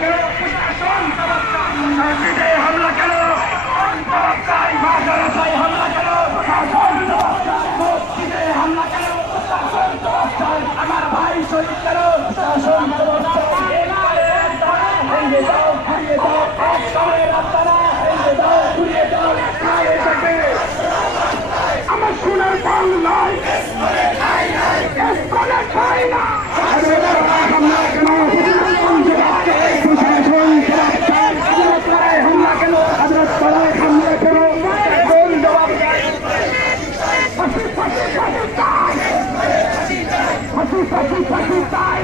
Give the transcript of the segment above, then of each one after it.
কেন? প্রশাসন জবাব চাই। মসজিদে হামলা কেন? জবাব চাই। মাদ্রাসায় হামলা কেন? প্রশাসন জবাব চাই। মসজিদে হামলা কেন? প্রশাসন জবাব চাই। আমার ভাই শহীদ কেন? প্রশাসন জবাব চাই। ভেঙে দাও, ভেঙে দাও, এক সময়ের রাস্তারা ভেঙে দাও, ঘুরিয়ে দাও, খায় থাকে। আমার সোনার বাংলায় এসকলে খাই না। হামলা কেন? প্রশাসন জবাব চাই। প্রশাসন জবাব চাই। হামলায় হামলা কেন? হামলায় হামলা কেন? প্রশাসন জবাব চাই। ফাঁসি ফাঁসি ফাঁসি চাই। ফাঁসি ফাঁসি ফাঁসি চাই।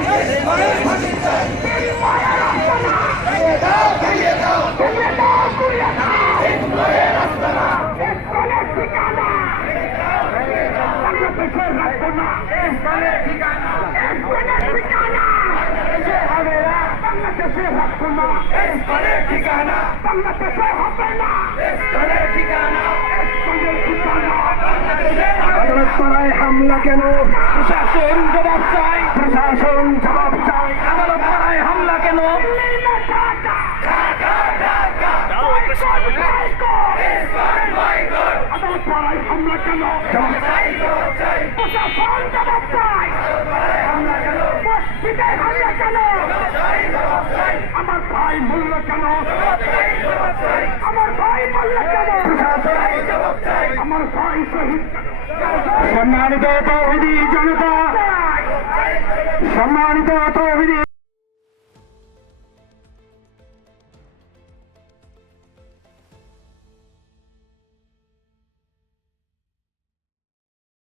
মায়া রাস্তা না। ভেঙে দাও, ঘুরিয়ে দাও, ঘুরিয়ে দাও। এসকলের ঠিকানা বাংলাদেশের রাখবো না। এসকলের ঠিকানা হবে না। বাংলাদেশে রাখবো না। এসকলের ঠিকানা বাংলাদেশে হবে না। এসকলের ঠিকানা আদালত পাড়ায় হামলা কেন? প্রশাসন জবাব চাই। প্রশাসন জবাব চাই। আদালত পাড়ায় হামলা কেন? আদালত পাড়ায় হামলা কেন? প্রশাসন জবাব চাই। মসজিদে হামলা কেন? আমার ভাই মূল্য কেন? আমার ভাই মূল্য কেন? আমার ভাই শহীদ কেন? সম্মানিত তৌহিদি জনতা, সম্মানিত তৌহিদি